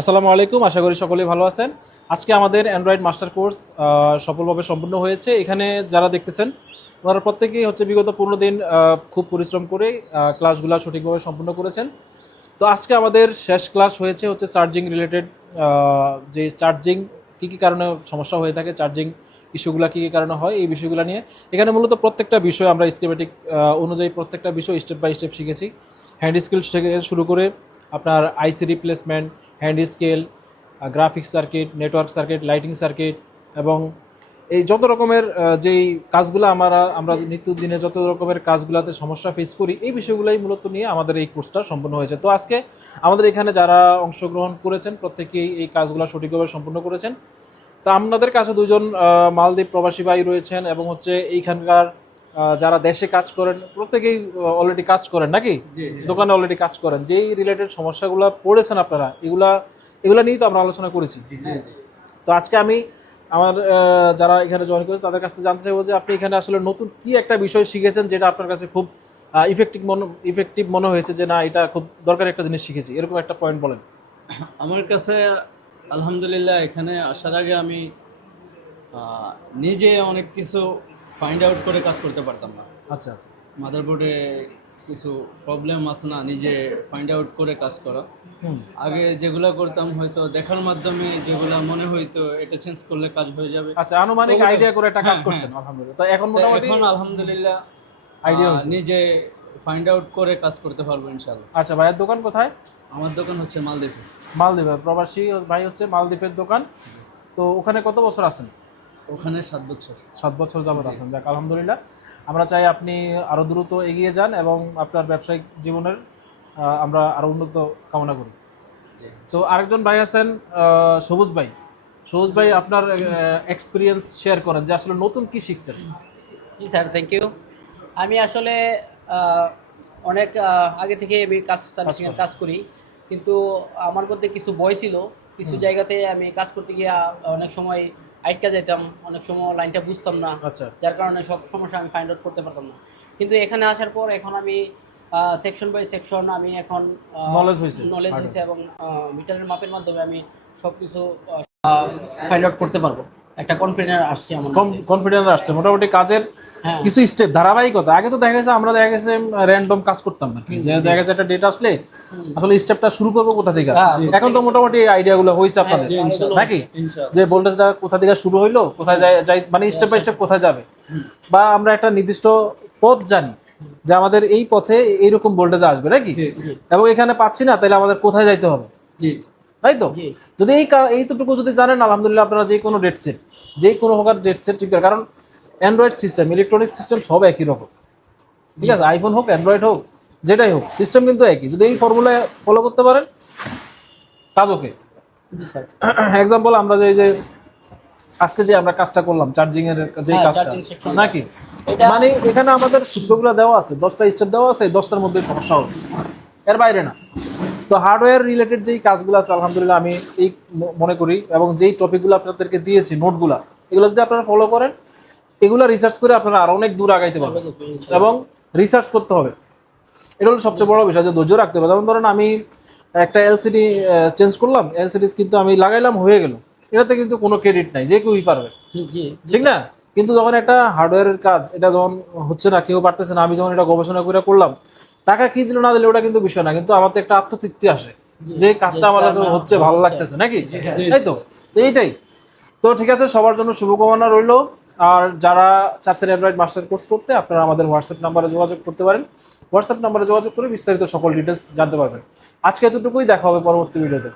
আসসালামু আলাইকুম, আশা করি সকলেই ভালো আছেন। আজকে আমাদের অ্যান্ড্রয়েড মাস্টার কোর্স সফলভাবে সম্পূর্ণ হয়েছে। এখানে যারা দেখতেছেন, ওনারা প্রত্যেকেই হচ্ছে বিগত পনেরো দিন খুব পরিশ্রম করে ক্লাসগুলো সঠিকভাবে সম্পূর্ণ করেছেন। তো আজকে আমাদের শেষ ক্লাস হয়েছে হচ্ছে চার্জিং রিলেটেড যে চার্জিং কী কী কারণে সমস্যা হয়ে থাকে চার্জিং ইস্যুগুলো কী কী কারণে হয়, এই বিষয়গুলো নিয়ে। এখানে মূলত প্রত্যেকটা বিষয় আমরা স্কিমেটিক অনুযায়ী প্রত্যেকটা বিষয় স্টেপ বাই স্টেপ শিখেছি। হ্যান্ড স্কিল শুরু করে আপনার IC replacement hand scale graphics circuit network circuit lighting circuit এবং এই যত রকমের যেই কাজগুলো আমরা আমরা নিত্যদিনে যত রকমের কাজগুলোতে সমস্যা ফেস করি, এই বিষয়গুলোই মূলত নিয়ে আমাদের এই কোর্সটা সম্পূর্ণ হয়েছে। তো আজকে আমাদের এখানে যারা অংশগ্রহণ করেছেন, প্রত্যেকেই এই কাজগুলো সঠিকভাবে সম্পূর্ণ করেছেন। তো আপনাদের কাছে দুজন মালদ্বীপ প্রবাসী ভাই রয়েছেন এবং হচ্ছে এইখানকার যারা দেশে কাজ করেন প্রত্যেকেই অলরেডি কাজ করেন নাকি? দোকানে অলরেডি কাজ করেন। যেই রিলেটেড সমস্যাগুলো পড়েছেন আপনারা এগুলা এগুলা নিয়েই তো আমরা আলোচনা করেছি। তো আজকে আমি আমার যারা এখানে জয়েন করেছে তাদের কাছ থেকে জানতে চাইব যে আপনি এখানে আসলে নতুন কি একটা বিষয় শিখেছেন যেটা আপনার কাছে খুব ইফেক্টিভ মনে ইফেক্টিভ মনে হয়েছে যে না এটা খুব দরকারি একটা জিনিস শিখেছি। এরকম একটা পয়েন্ট বলেন। আমার কাছে আলহামদুলিল্লাহ এখানে আসার আগে আমি নিজে অনেক কিছু ফাইন্ড আউট করে কাজ করতে পারতাম না। আচ্ছা আচ্ছা। মাদারবোর্ডে কিছু প্রবলেম আছে না নিজে ফাইন্ড আউট করে কাজ করা। আগে যেগুলো করতাম হয়তো দেখার মাধ্যমে যেগুলো মনে হইতো এটা চেঞ্জ করলে কাজ হয়ে যাবে। আচ্ছা আনুমানিক আইডিয়া করে একটা কাজ হ্যাঁ, করতেন আলহামদুলিল্লাহ। তো এখন মোটামুটি এখন আলহামদুলিল্লাহ আহ, হয়েছে। নিজে ফাইন্ড আউট করে কাজ করতে পারব ইনশাল্লাহ আচ্ছা ভাইয়ের দোকান কোথায়? আমার দোকান হচ্ছে মালদ্বীপে। মালদ্বীপে প্রবাসী ভাই হচ্ছে মালদ্বীপের দোকান। তো ওখানে কত বছর আছেন? ওখানে সাত বছর। সাত বছর যাবত আছেন। যাক আলহামদুলিল্লাহ। আমরা চাই আপনি আরও দ্রুত এগিয়ে যান এবং আপনার ব্যবসায়িক জীবনের আমরা আরও উন্নত কামনা করি। তো আরেকজন ভাই আছেন সবুজ ভাই। সবুজ ভাই আপনার এক্সপিরিয়েন্স শেয়ার করেন যে আসলে নতুন কি শিখছেন? জি স্যার থ্যাংক ইউ আমি আসলে অনেক আগে থেকে আমি কাজ সার্ভিসিংয়ের কাজ করি। কিন্তু আমার মধ্যে কিছু বয় ছিল। কিছু জায়গাতে আমি কাজ করতে গিয়ে অনেক সময় আটকা যেতাম অনেক সময় লাইনটা বুঝতাম না। আচ্ছা। যার কারণে সব সমস্যা আমি ফাইন্ড আউট করতে পারতাম না। কিন্তু এখানে আসার পর এখন আমি সেকশন বাই সেকশন আমি এখন নলেজ হয়েছে। নলেজ হয়েছে এবং মিটারের মাপের মাধ্যমে আমি সব কিছু ফাইন্ড আউট করতে পারব। একটা কনফিডেন্স আসছে আমার কনফিডেন্স আসছে মোটামুটি কাজের হ্যাঁ। কিছু স্টেপ ধারাবাহিকতা। আগে তো দেখা গেছে আমরা দেখা গেছে র্যান্ডম কাজ করতাম না যে দেখা গেছে একটা ডেট আসলে আসলে স্টেপটা শুরু করব কোথা থেকে? হ্যাঁ, এখন তো মোটামুটি আইডিয়া গুলো হয়েছে আপনাদের। নাকি? যে ভোল্টেজটা কোথা থেকে শুরু হইল কোথায় যায় যাই মানে স্টেপ বাই স্টেপ কোথায় যাবে? বা আমরা একটা নির্দিষ্ট পথ জানি যে আমাদের এই পথে এইরকম ভোল্টেজ আসবে নাকি? এবং এখানে পাচ্ছি না তাহলে আমাদের কোথায় যাইতে হবে? তাই তো? যদি এই এইটুকু যদি জানেন আলহামদুলিল্লাহ আপনারা যে কোনো ডেট সেট যে কোনো প্রকার ডেট সেট ঠিক আছে। কারণ অ্যান্ড্রয়েড সিস্টেম ইলেকট্রনিক সিস্টেম সব একই রকম। ঠিক আছে? আইফোন হোক অ্যান্ড্রয়েড হোক যেটাই হোক সিস্টেম কিন্তু একই। যদি এই ফর্মুলা ফলো করতে পারেন কাজ ওকে এক্সাম্পল আমরা যে এই যে আজকে যে আমরা কাজটা করলাম চার্জিং এর যে হ্যাঁ, কাজটা নাকি? মানে এখানে আমাদের সূত্রগুলো দেওয়া আছে দশটা স্টেপ দেওয়া আছে দশটার মধ্যে সমস্যা হবে। এর বাইরে না। তো হার্ডওয়্যার রিলেটেড যেই কাজগুলো আছে আলহামদুলিল্লাহ আমি এই মনে করি এবং যেই টপিকগুলো আপনাদেরকে দিয়েছি নোটগুলা এগুলো যদি আপনারা ফলো করেন এগুলো রিসার্চ করে আপনারা আরও অনেক দূর আগাইতে পারবেন এবং রিসার্চ করতে হবে। এটা হলো সবচেয়ে বড় বিষয় যে ধৈর্য রাখতে হবে। যেমন ধরেন আমি একটা এলসিডি চেঞ্জ করলাম এলসিডি কিন্তু আমি লাগাইলাম হয়ে গেল। এটাতে কিন্তু কোনো ক্রেডিট নাই যে কেউই পারবে। ঠিক না? কিন্তু যখন একটা হার্ডওয়্যারের কাজ এটা যখন হচ্ছে না কেউ পারতেছে না আমি যখন এটা গবেষণা করে করলাম টাকা কি দিল না দিলে ওটা কিন্তু বিষয় না কিন্তু আমার তো একটা আত্মতৃপ্তি আসে যে কাজটা আমার কাছে হচ্ছে ভালো লাগতেছে নাকি? তাই তো? তো এইটাই। তো ঠিক আছে সবার জন্য শুভকামনা রইল। আর যারা চাচ্ছেন অ্যান্ড্রয়েড মাস্টার কোর্স করতে আপনারা আমাদের হোয়াটসঅ্যাপ নাম্বারে যোগাযোগ করতে পারেন। হোয়াটসঅ্যাপ নাম্বারে যোগাযোগ করে বিস্তারিত সকল ডিটেলস জানতে পারবেন। আজকে এতটুকুই দেখা হবে পরবর্তী ভিডিওতে